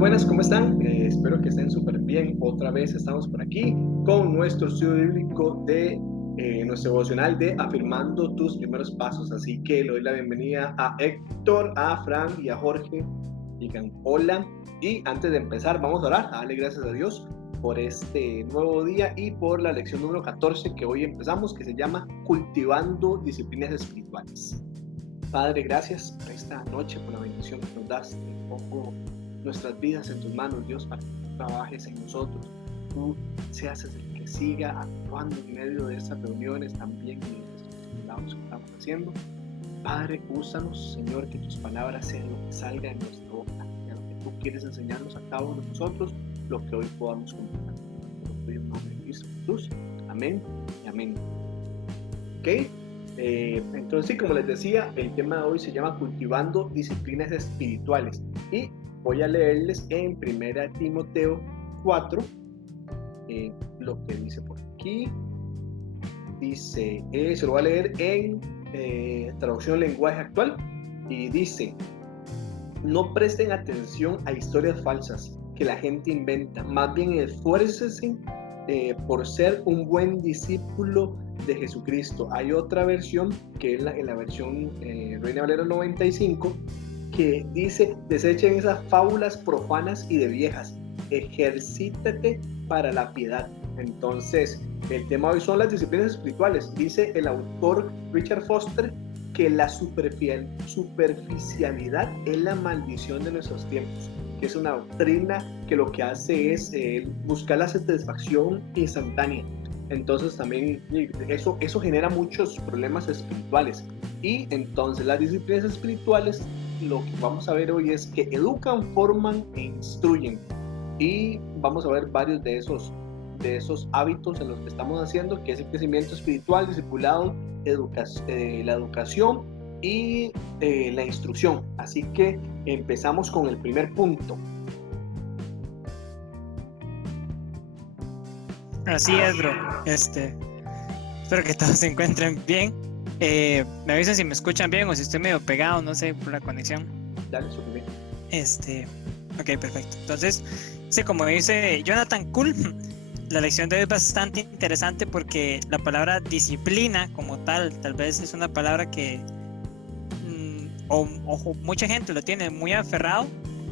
Buenas, ¿cómo están? Espero que estén súper bien. Otra vez estamos por aquí con nuestro estudio bíblico de nuestro devocional de Afirmando tus primeros pasos. Así que le doy la bienvenida a Héctor, a Fran y a Jorge. Digan hola. Y antes de empezar, vamos a orar, a darle gracias a Dios por este nuevo día y por la lección número 14 que hoy empezamos, que se llama Cultivando Disciplinas Espirituales. Padre, gracias por esta noche, por la bendición que nos das. Te pongo nuestras vidas en tus manos, Dios, para que tú trabajes en nosotros. Tú seas el que siga actuando en medio de estas reuniones, también en estos lados que estamos haciendo. Padre, úsanos, Señor, que tus palabras sean lo que salga en nuestra boca, que lo que tú quieres enseñarnos a cada uno de nosotros, lo que hoy podamos cumplir. Te lo pido en nombre de Cristo Jesús. Amén y amén. ¿Ok? Entonces, sí, como les decía, el tema de hoy se llama Cultivando Disciplinas Espirituales. Y voy a leerles en 1 Timoteo 4 lo que dice por aquí. Dice, se lo voy a leer en traducción lenguaje actual. Y dice: no presten atención a historias falsas que la gente inventa, más bien esfuércense por ser un buen discípulo de Jesucristo. Hay otra versión que es la versión Reina Valera 95 que dice: desechen esas fábulas profanas y de viejas, ejercítate para la piedad. Entonces, el tema hoy son las disciplinas espirituales. Dice el autor Richard Foster que la superficialidad es la maldición de nuestros tiempos, que es una doctrina que lo que hace es buscar la satisfacción instantánea. Entonces también eso genera muchos problemas espirituales. Y entonces las disciplinas espirituales, lo que vamos a ver hoy es que educan, forman e instruyen. Y vamos a ver varios de esos hábitos en los que estamos haciendo, que es el crecimiento espiritual, discipulado, la educación y la instrucción. Así que empezamos con el primer punto. Así es, bro. Espero que todos se encuentren bien. Me avisan si me escuchan bien o si estoy medio pegado, no sé, por la conexión. Dale, súper bien. Ok, perfecto. Entonces, sí, como dice Jonathan Cool, la lección de hoy es bastante interesante porque la palabra disciplina como tal vez es una palabra que o mucha gente lo tiene muy aferrado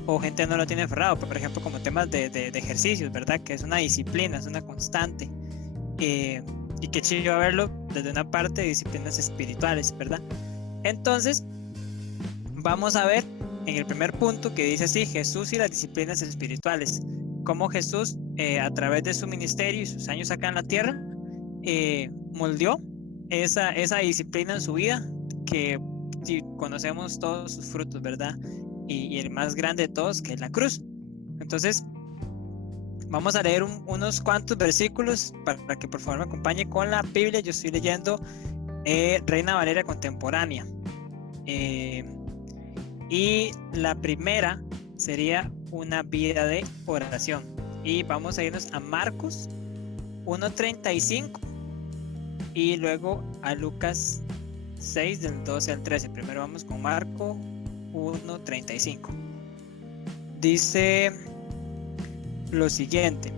o gente no lo tiene aferrado, por ejemplo, como temas de ejercicios, ¿verdad? Que es una disciplina, es una constante. Y qué chido verlo desde una parte de disciplinas espirituales, ¿verdad? Entonces, vamos a ver en el primer punto que dice así: Jesús y las disciplinas espirituales. Cómo Jesús, a través de su ministerio y sus años acá en la tierra, moldeó esa disciplina en su vida, que sí, conocemos todos sus frutos, ¿verdad? Y el más grande de todos, que es la cruz. Entonces, vamos a leer unos cuantos versículos para que por favor me acompañe con la Biblia. Yo estoy leyendo Reina Valera contemporánea. Y la primera sería una vida de oración. Y vamos a irnos a Marcos 1:35 y luego a Lucas 6 del 12 al 13. Primero vamos con Marcos 1:35. Dice lo siguiente: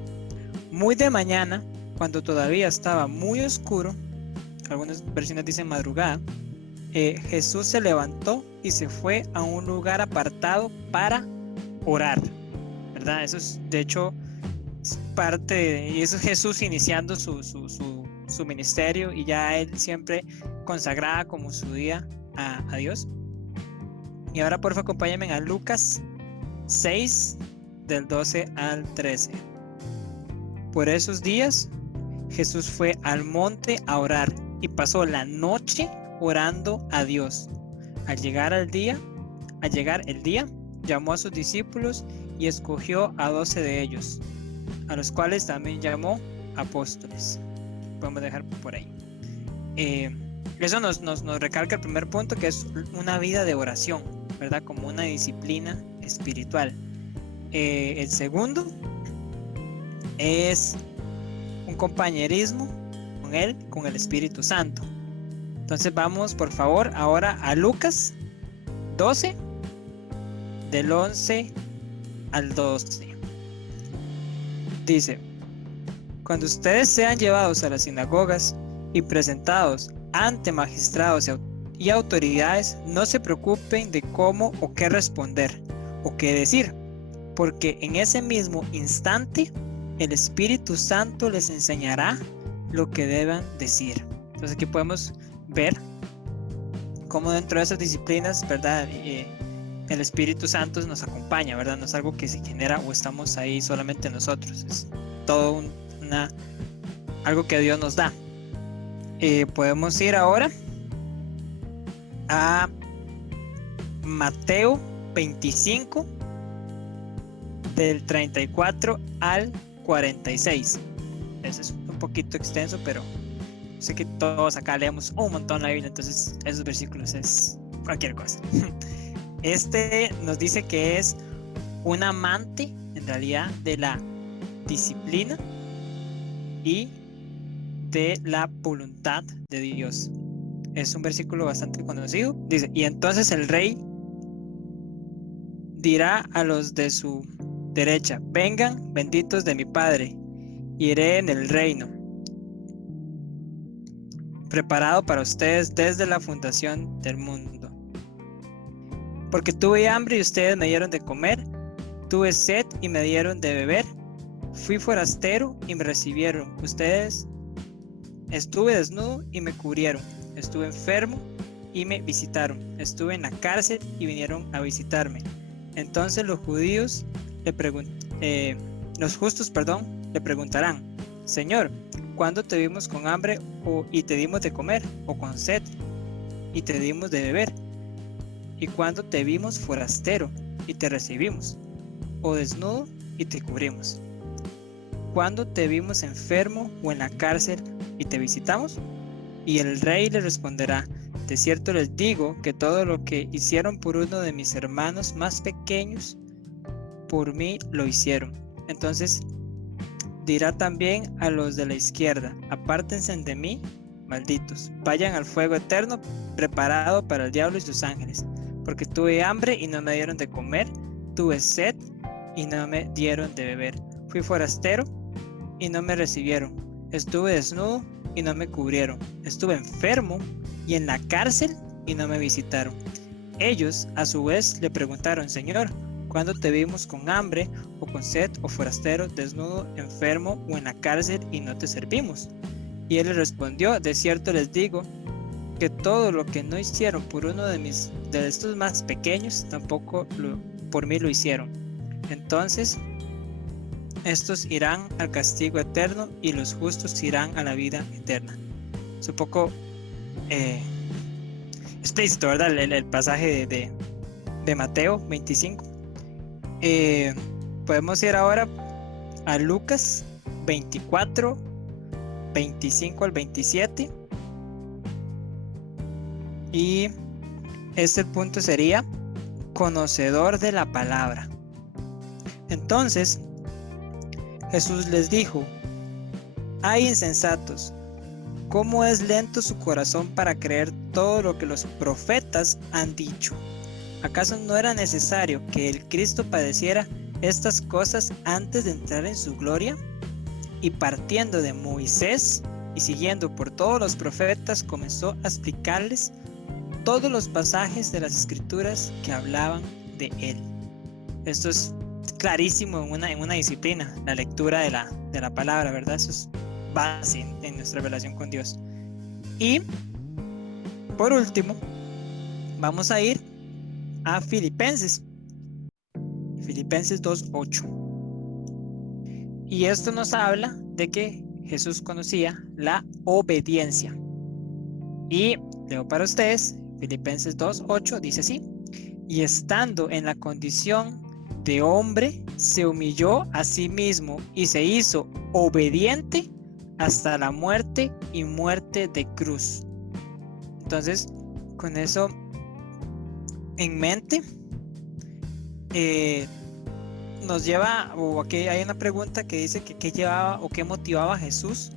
muy de mañana, cuando todavía estaba muy oscuro, algunas versiones dicen madrugada, Jesús se levantó y se fue a un lugar apartado para orar, ¿verdad? Eso es, de hecho, y eso es Jesús iniciando su ministerio, y ya él siempre consagraba como su día a Dios. Y ahora por favor acompáñenme a Lucas 6 del 12 al 13. Por esos días Jesús fue al monte a orar y pasó la noche orando a Dios. Al llegar el día, llamó a sus discípulos y escogió a 12 de ellos, a los cuales también llamó apóstoles. Podemos dejar por ahí. Eso nos recalca el primer punto, que es una vida de oración, ¿verdad? Como una disciplina espiritual. El segundo es un compañerismo con él, con el Espíritu Santo. Entonces vamos por favor ahora a Lucas 12 del 11 al 12. Dice: cuando ustedes sean llevados a las sinagogas y presentados ante magistrados y autoridades, no se preocupen de cómo o qué responder o qué decir, porque en ese mismo instante el Espíritu Santo les enseñará lo que deban decir. Entonces aquí podemos ver cómo dentro de esas disciplinas, ¿verdad? El Espíritu Santo nos acompaña, ¿verdad? No es algo que se genera o estamos ahí solamente nosotros, es todo algo que Dios nos da. Podemos ir ahora a Mateo 25 del 34 al 46. Eso es un poquito extenso, pero sé que todos acá leemos un montón la Biblia, entonces esos versículos es cualquier cosa. Este nos dice que es un amante en realidad de la disciplina y de la voluntad de Dios. Es un versículo bastante conocido. Dice: y entonces el rey dirá a los de su derecha: vengan, benditos de mi Padre, y hereden el reino preparado para ustedes desde la fundación del mundo. Porque tuve hambre y ustedes me dieron de comer, tuve sed y me dieron de beber, fui forastero y me recibieron ustedes, estuve desnudo y me cubrieron, estuve enfermo y me visitaron, estuve en la cárcel y vinieron a visitarme. Entonces los justos le preguntarán: Señor, ¿cuándo te vimos con hambre y te dimos de comer, o con sed y te dimos de beber? ¿Y cuándo te vimos forastero y te recibimos, o desnudo y te cubrimos? ¿Cuándo te vimos enfermo o en la cárcel y te visitamos? Y el rey le responderá: de cierto les digo que todo lo que hicieron por uno de mis hermanos más pequeños, por mí lo hicieron. Entonces dirá también a los de la izquierda: apártense de mí, malditos, vayan al fuego eterno preparado para el diablo y sus ángeles, porque tuve hambre y no me dieron de comer, tuve sed y no me dieron de beber, fui forastero y no me recibieron, estuve desnudo y no me cubrieron, estuve enfermo y en la cárcel y no me visitaron. Ellos a su vez le preguntaron: Señor, ¿cuándo te vimos con hambre o con sed o forastero, desnudo, enfermo o en la cárcel y no te servimos? Y él les respondió: de cierto les digo que todo lo que no hicieron por uno de estos más pequeños, tampoco por mí lo hicieron. Entonces estos irán al castigo eterno y los justos irán a la vida eterna. Es un poco explícito, ¿verdad? El pasaje de Mateo 25. Podemos ir ahora a Lucas 24, 25 al 27. Y este punto sería: conocedor de la palabra. Entonces Jesús les dijo: ¡ay insensatos! ¿Cómo es lento su corazón para creer todo lo que los profetas han dicho? ¿Acaso no era necesario que el Cristo padeciera estas cosas antes de entrar en su gloria? Y partiendo de Moisés y siguiendo por todos los profetas, comenzó a explicarles todos los pasajes de las escrituras que hablaban de él. Esto es clarísimo en una disciplina, la lectura de la palabra, ¿verdad? Eso es base en nuestra relación con Dios. Y por último, vamos a ir a Filipenses 2:8. Y esto nos habla de que Jesús conocía la obediencia. Y leo para ustedes, Filipenses 2:8 dice así: y estando en la condición de hombre, se humilló a sí mismo y se hizo obediente hasta la muerte y muerte de cruz. Entonces, con eso en mente, nos lleva, o aquí hay una pregunta que dice que qué llevaba o qué motivaba a Jesús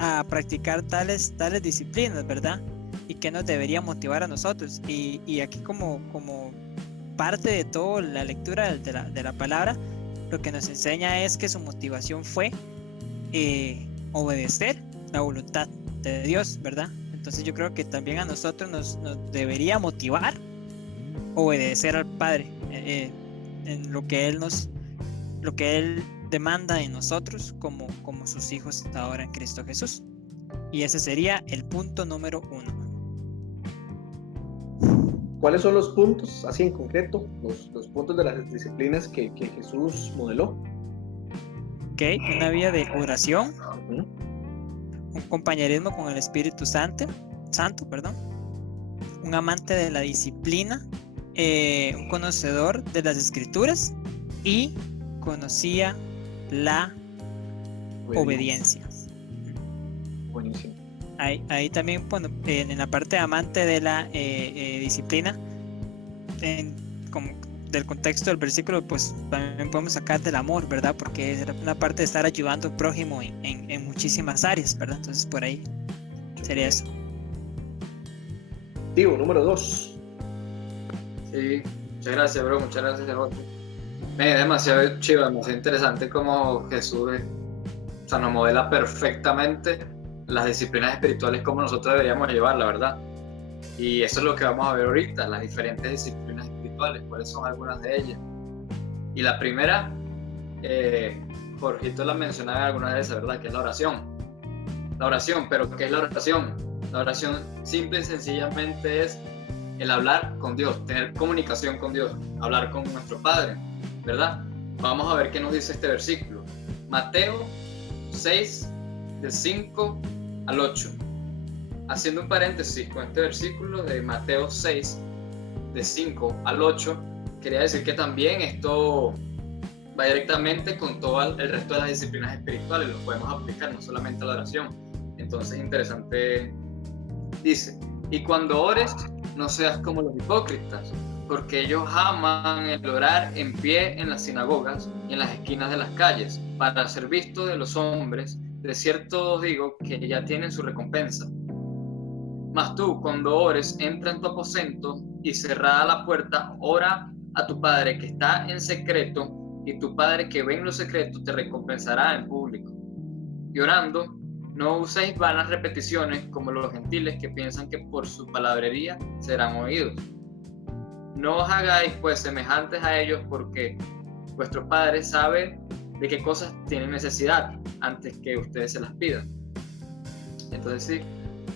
a practicar tales disciplinas, ¿verdad? Y qué nos debería motivar a nosotros. Y aquí como parte de toda la lectura de la palabra, lo que nos enseña es que su motivación fue obedecer la voluntad de Dios, ¿verdad? Entonces yo creo que también a nosotros nos debería motivar obedecer al Padre en lo que Él demanda de nosotros como sus hijos ahora en Cristo Jesús. Y ese sería el punto número 1. ¿Cuáles son los puntos, así en concreto, los puntos de las disciplinas que Jesús modeló? Ok, una vida de oración, un compañerismo con el Espíritu Santo, un amante de la disciplina, un conocedor de las Escrituras y conocía la obediencia. Buenísimo. Ahí también, bueno, en la parte amante de la disciplina, del contexto del versículo, pues también podemos sacar del amor, ¿verdad? Porque es una parte de estar ayudando al prójimo en muchísimas áreas, ¿verdad? Entonces por ahí sería eso. Digo, número 2. Sí, muchas gracias, bro, muchas gracias, Jorge. Es demasiado chido, demasiado interesante como Jesús nos modela perfectamente las disciplinas espirituales como nosotros deberíamos llevar, la verdad. Y eso es lo que vamos a ver ahorita, las diferentes disciplinas espirituales, cuáles son algunas de ellas. Y la primera, Jorgito la mencionaba en algunas veces, ¿verdad? Que es la oración. La oración, pero ¿qué es la oración? La oración simple y sencillamente es el hablar con Dios, tener comunicación con Dios, hablar con nuestro Padre, ¿verdad? Vamos a ver qué nos dice este versículo. Mateo 6, del 5 al 8. Haciendo un paréntesis con este versículo de Mateo 6, de 5 al 8, quería decir que también esto va directamente con todo el resto de las disciplinas espirituales, lo podemos aplicar, no solamente a la oración. Entonces, interesante, dice, y cuando ores, no seas como los hipócritas, porque ellos aman el orar en pie en las sinagogas y en las esquinas de las calles, para ser visto de los hombres. De cierto os digo que ya tienen su recompensa. Mas tú, cuando ores, entra en tu aposento y cerrada la puerta, ora a tu Padre que está en secreto, y tu Padre que ve en lo secreto te recompensará en público. Y orando, no uséis vanas repeticiones como los gentiles que piensan que por su palabrería serán oídos. No os hagáis pues semejantes a ellos, porque vuestro Padre sabe de qué cosas tienen necesidad antes que ustedes se las pidan. Entonces sí,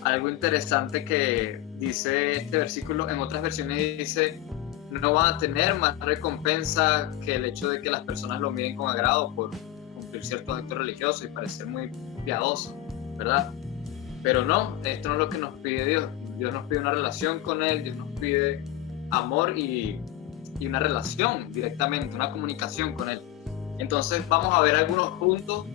algo interesante que dice este versículo, en otras versiones dice, no van a tener más recompensa que el hecho de que las personas lo miren con agrado por cumplir ciertos actos religiosos y parecer muy piadoso, ¿verdad? Pero no, esto no es lo que nos pide Dios. Dios nos pide una relación con Él, Dios nos pide amor y una relación directamente, una comunicación con Él. Entonces vamos a ver algunos puntos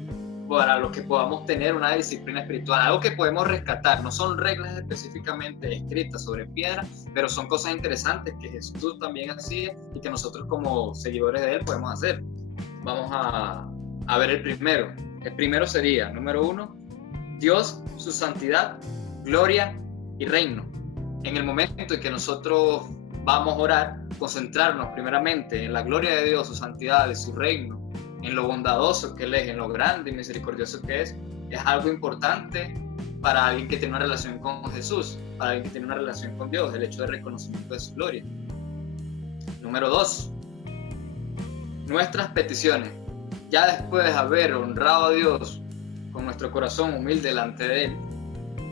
para los que podamos tener una disciplina espiritual, algo que podemos rescatar. No son reglas específicamente escritas sobre piedra, pero son cosas interesantes que Jesús también hacía y que nosotros como seguidores de Él podemos hacer. Vamos a ver el primero. El primero sería, número 1, Dios, su santidad, gloria y reino. En el momento en que nosotros vamos a orar, concentrarnos primeramente en la gloria de Dios, su santidad y su reino, en lo bondadoso que Él es, en lo grande y misericordioso que es algo importante para alguien que tiene una relación con Jesús, para alguien que tiene una relación con Dios, el hecho de reconocimiento de su gloria. Número 2, nuestras peticiones. Ya después de haber honrado a Dios con nuestro corazón humilde delante de Él,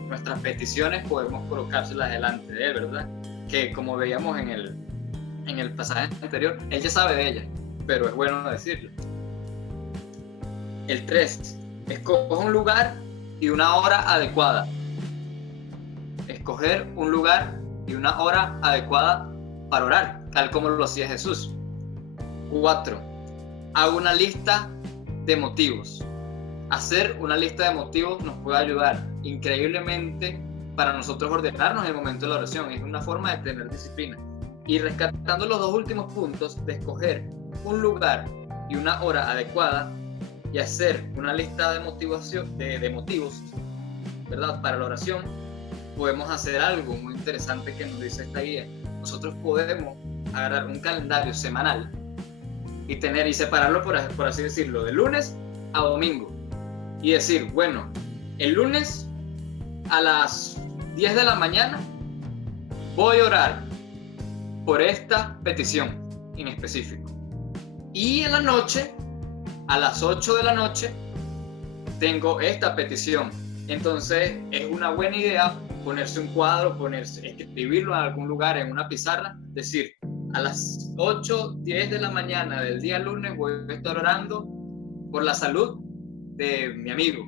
nuestras peticiones podemos colocárselas delante de Él, ¿verdad? Que como veíamos en el pasaje anterior, Él ya sabe de ellas, pero es bueno decirlo. El 3, escoge un lugar y una hora adecuada. Escoger un lugar y una hora adecuada para orar, tal como lo hacía Jesús. 4, haga una lista de motivos. Hacer una lista de motivos nos puede ayudar increíblemente para nosotros ordenarnos en el momento de la oración. Es una forma de tener disciplina. Y rescatando los dos últimos puntos de escoger un lugar y una hora adecuada y hacer una lista de motivos, ¿verdad? Para la oración, podemos hacer algo muy interesante que nos dice esta guía. Nosotros podemos agarrar un calendario semanal y separarlo, por así decirlo, de lunes a domingo. Y decir, bueno, el lunes a las 10 de la mañana voy a orar por esta petición en específico. Y en la noche, a las 8 de la noche, tengo esta petición. Entonces es una buena idea ponerse un cuadro, escribirlo en algún lugar, en una pizarra, decir, a las 8, 10 de la mañana del día lunes voy a estar orando por la salud de mi amigo.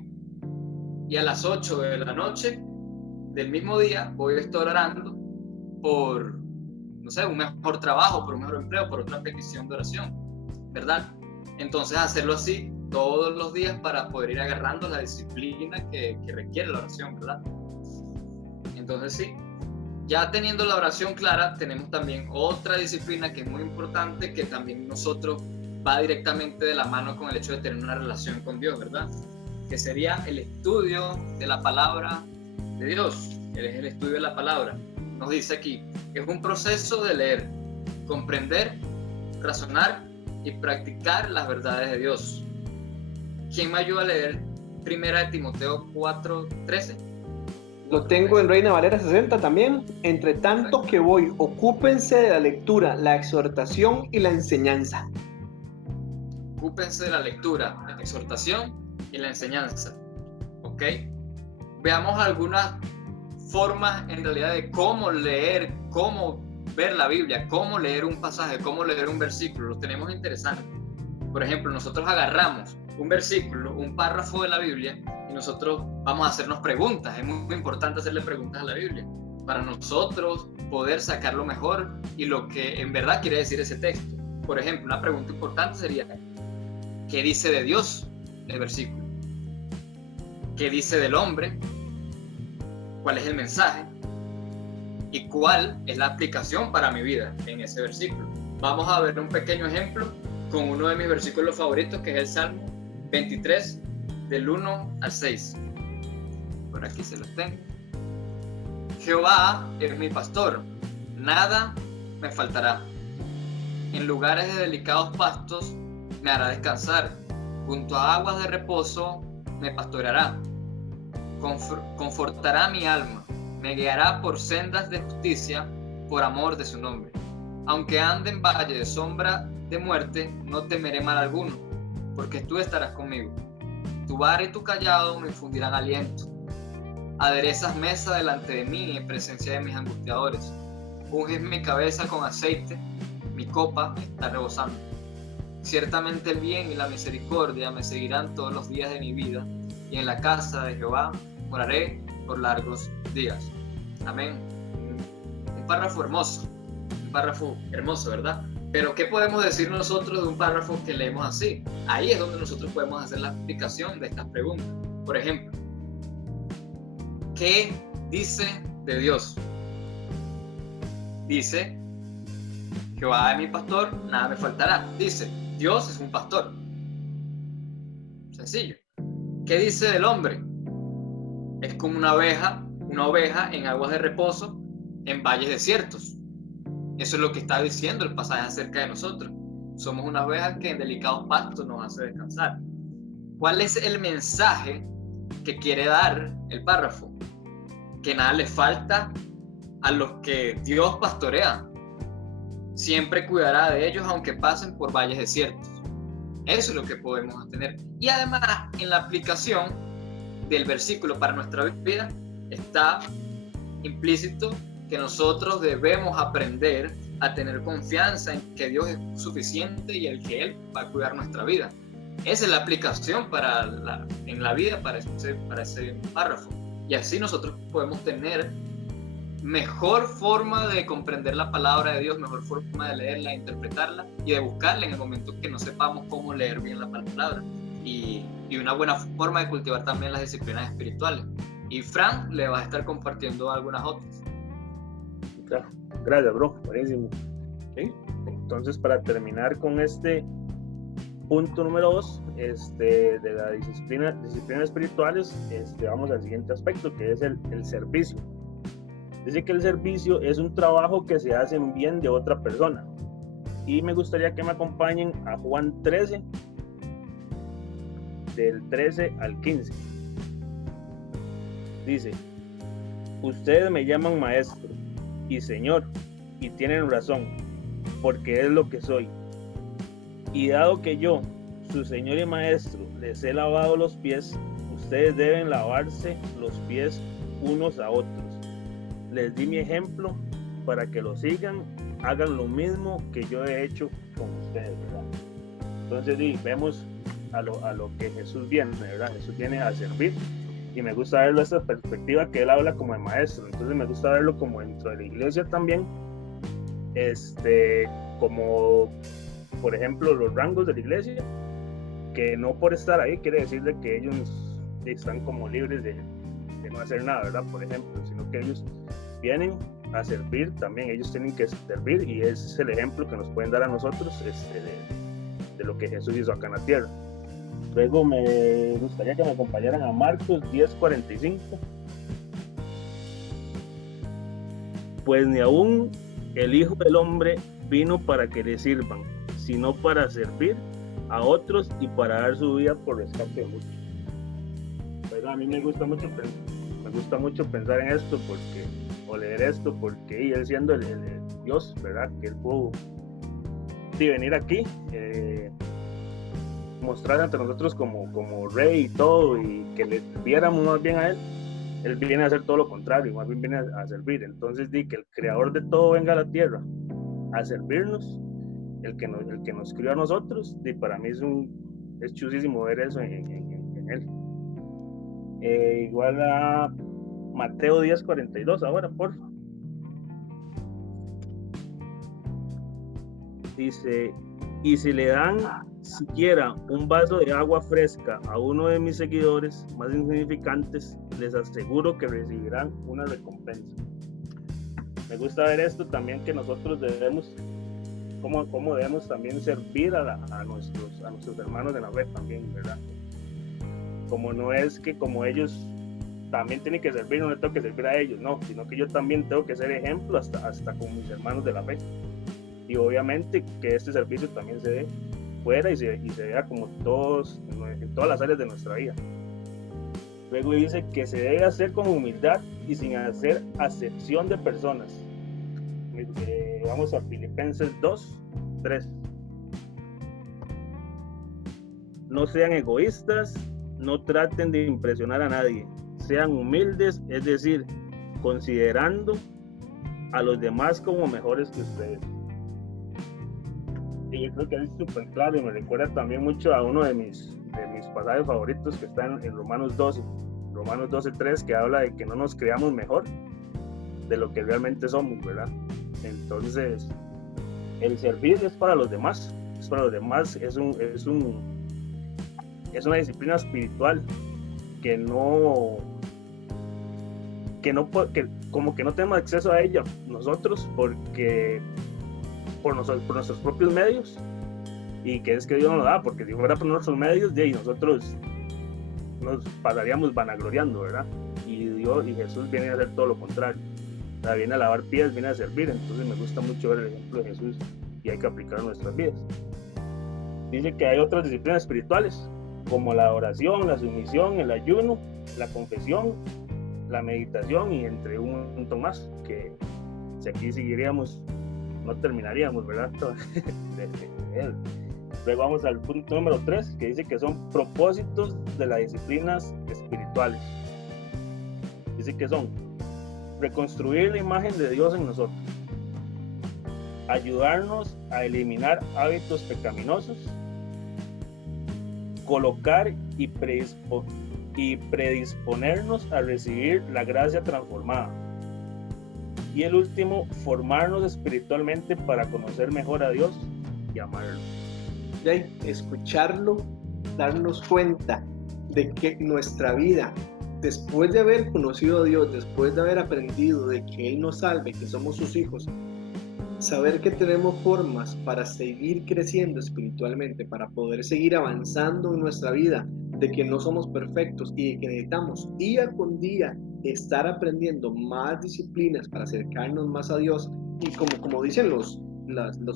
Y a las 8 de la noche del mismo día voy a estar orando por, no sé, un mejor trabajo, por un mejor empleo, por otra petición de oración, ¿verdad? Entonces hacerlo así todos los días para poder ir agarrando la disciplina que requiere la oración, ¿verdad? Entonces sí, ya teniendo la oración clara, tenemos también otra disciplina que es muy importante, que también nosotros va directamente de la mano con el hecho de tener una relación con Dios, ¿verdad? Que sería el estudio de la palabra de Dios. Es el estudio de la palabra. Nos dice aquí, es un proceso de leer, comprender, razonar y practicar las verdades de Dios. ¿Quién me ayuda a leer 1 Timoteo 4:13? Lo tengo en Reina Valera 60 también. Entre tanto que voy, ocúpense de la lectura, la exhortación y la enseñanza. Ocúpense de la lectura, la exhortación y la enseñanza. ¿Ok? Veamos algunas formas en realidad de cómo leer, cómo ver la Biblia, cómo leer un pasaje, cómo leer un versículo. Lo tenemos interesante. Por ejemplo, nosotros agarramos un versículo, un párrafo de la Biblia y nosotros vamos a hacernos preguntas. Es muy importante hacerle preguntas a la Biblia para nosotros poder sacar lo mejor y lo que en verdad quiere decir ese texto. Por ejemplo, una pregunta importante sería, ¿qué dice de Dios el versículo? ¿Qué dice del hombre? ¿Cuál es el mensaje? ¿Y cuál es la aplicación para mi vida en ese versículo? Vamos a ver un pequeño ejemplo con uno de mis versículos favoritos, que es el Salmo 23, del 1 al 6. Por aquí se los tengo. Jehová es mi pastor, nada me faltará. En lugares de delicados pastos me hará descansar, junto a aguas de reposo me pastoreará. Confortará mi alma, me guiará por sendas de justicia, por amor de su nombre. Aunque ande en valle de sombra de muerte, no temeré mal alguno, porque tú estarás conmigo. Tu vara y tu callado me infundirán aliento. Aderezas mesa delante de mí en presencia de mis angustiadores. Unges mi cabeza con aceite, mi copa está rebosando. Ciertamente el bien y la misericordia me seguirán todos los días de mi vida, y en la casa de Jehová moraré por largos días. Amén. Un párrafo hermoso, ¿verdad? Pero ¿qué podemos decir nosotros de un párrafo que leemos así? Ahí es donde nosotros podemos hacer la aplicación de estas preguntas. Por ejemplo, ¿qué dice de Dios? Dice, Jehová es mi pastor, nada me faltará. Dice, Dios es un pastor. Sencillo. ¿Qué dice del hombre? Es como una oveja en aguas de reposo, en valles desiertos. Eso es lo que está diciendo el pasaje acerca de nosotros. Somos una oveja que en delicados pastos nos hace descansar. ¿Cuál es el mensaje que quiere dar el párrafo? Que nada le falta a los que Dios pastorea. Siempre cuidará de ellos aunque pasen por valles desiertos. Eso es lo que podemos tener. Y además, en la aplicación del versículo para nuestra vida está implícito que nosotros debemos aprender a tener confianza en que Dios es suficiente y el que Él va a cuidar nuestra vida. Esa es la aplicación en la vida para ese párrafo. Y así nosotros podemos tener mejor forma de comprender la palabra de Dios, mejor forma de leerla, interpretarla y de buscarla en el momento que no sepamos cómo leer bien la palabra. Y una buena forma de cultivar también las disciplinas espirituales. Y Fran le va a estar compartiendo algunas otras. Claro, gracias, bro, buenísimo. ¿Sí? Entonces, para terminar con este punto número 2 de las disciplinas espirituales, vamos al siguiente aspecto, que es el servicio. Dice que el servicio es un trabajo que se hace en bien de otra persona. Y me gustaría que me acompañen a Juan 13, del 13 al 15. Dice: ustedes me llaman maestro y señor, y tienen razón, porque es lo que soy. Y dado que yo, su señor y maestro, les he lavado los pies, ustedes deben lavarse los pies unos a otros. Les di mi ejemplo para que lo sigan, hagan lo mismo que yo he hecho con ustedes, ¿verdad? Entonces vemos a lo que Jesús viene, ¿verdad? Jesús viene a servir, y me gusta verlo esta perspectiva que él habla como de maestro. Entonces me gusta verlo como dentro de la iglesia también, como por ejemplo los rangos de la iglesia, que no por estar ahí quiere decirle que ellos están como libres de no hacer nada, ¿verdad? Por ejemplo, sino que ellos vienen a servir también, ellos tienen que servir, y ese es el ejemplo que nos pueden dar a nosotros de lo que Jesús hizo acá en la tierra. Luego me gustaría que me acompañaran a Marcos 10:45. Pues ni aún el Hijo del Hombre vino para que le sirvan, sino para servir a otros y para dar su vida por rescate de muchos. Pero a mí me gusta mucho pensar en esto, o leer esto, porque él siendo el Dios, ¿verdad? Que él pudo venir aquí, mostrar ante nosotros como rey y todo, y que le viéramos más bien a él viene a hacer todo lo contrario, más bien viene a servir. Entonces que el creador de todo venga a la tierra a servirnos, el que nos crió a nosotros, y para mí es chusísimo ver eso en él. Igual a Mateo 10:42 ahora, porfa. Dice: y si le dan siquiera un vaso de agua fresca a uno de mis seguidores más insignificantes, les aseguro que recibirán una recompensa. Me gusta ver esto también, que nosotros debemos, cómo debemos también servir a nuestros hermanos de la red también, ¿verdad? Como no es que como ellos también tienen que servir, no les tengo que servir a ellos, no, sino que yo también tengo que ser ejemplo hasta con mis hermanos de la fe. Y obviamente que este servicio también se dé fuera y se vea como en todas las áreas de nuestra vida. Luego dice que se debe hacer con humildad y sin hacer acepción de personas. Vamos a Filipenses 2:3. No sean egoístas, no traten de impresionar a nadie, sean humildes, es decir, considerando a los demás como mejores que ustedes. Y yo creo que es súper claro, y me recuerda también mucho a uno de mis pasajes favoritos, que está en Romanos 12:3, que habla de que no nos creamos mejor de lo que realmente somos, ¿verdad? Entonces, el servir es para los demás, es una disciplina espiritual que como que no tenemos acceso a ella nosotros, porque por nuestros propios medios, y que es que Dios nos lo da, porque si fuera por nuestros medios, y nosotros nos pasaríamos vanagloriando, ¿verdad? Y Jesús viene a hacer todo lo contrario, o sea, viene a lavar pies, viene a servir. Entonces me gusta mucho ver el ejemplo de Jesús, y hay que aplicarlo en nuestras vidas. Dice que hay otras disciplinas espirituales, como la oración, la sumisión, el ayuno, la confesión, la meditación, y entre un montón más, que si aquí seguiríamos no terminaríamos, ¿verdad? Luego vamos al punto número 3, que dice que son propósitos de las disciplinas espirituales. Dice que son reconstruir la imagen de Dios en nosotros, ayudarnos a eliminar hábitos pecaminosos, colocar y predisponernos a recibir la gracia transformada, y el último, formarnos espiritualmente para conocer mejor a Dios y amarlo. Escucharlo, darnos cuenta de que nuestra vida, después de haber conocido a Dios, después de haber aprendido de que Él nos salve, que somos sus hijos, saber que tenemos formas para seguir creciendo espiritualmente, para poder seguir avanzando en nuestra vida, de que no somos perfectos y de que necesitamos día con día estar aprendiendo más disciplinas para acercarnos más a Dios. Y como dicen los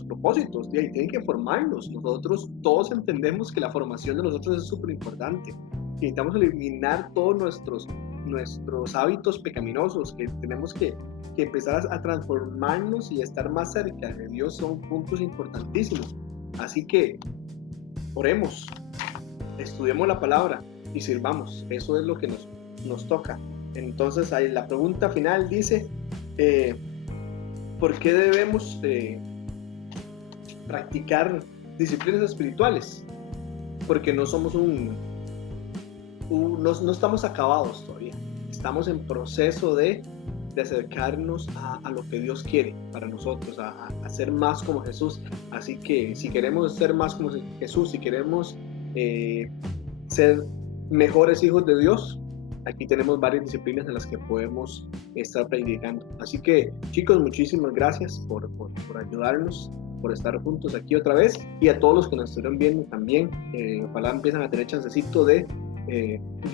propósitos, y ahí tienen que formarnos. Nosotros todos entendemos que la formación de nosotros es súper importante. Necesitamos eliminar todos nuestros hábitos pecaminosos, que tenemos que empezar a transformarnos y estar más cerca de Dios. Son puntos importantísimos. Así que oremos, estudiemos la palabra y sirvamos. Eso es lo que nos toca. Entonces ahí la pregunta final dice, ¿por qué debemos practicar disciplinas espirituales? Porque no somos no estamos acabados todavía. Estamos en proceso de acercarnos a lo que Dios quiere para nosotros, a ser más como Jesús. Así que si queremos ser más como Jesús, si queremos ser mejores hijos de Dios, aquí tenemos varias disciplinas en las que podemos estar practicando. Así que, chicos, muchísimas gracias por ayudarnos, por estar juntos aquí otra vez, y a todos los que nos estuvieron viendo también. Ojalá empiezan a tener chancecito de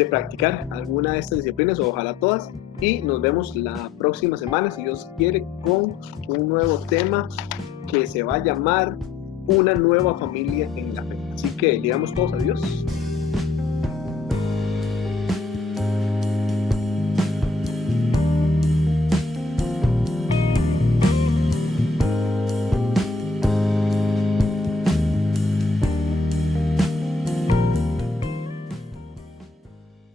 practicar alguna de estas disciplinas, o ojalá todas, y nos vemos la próxima semana, si Dios quiere, con un nuevo tema que se va a llamar Una nueva familia en la fe. Así que digamos todos adiós.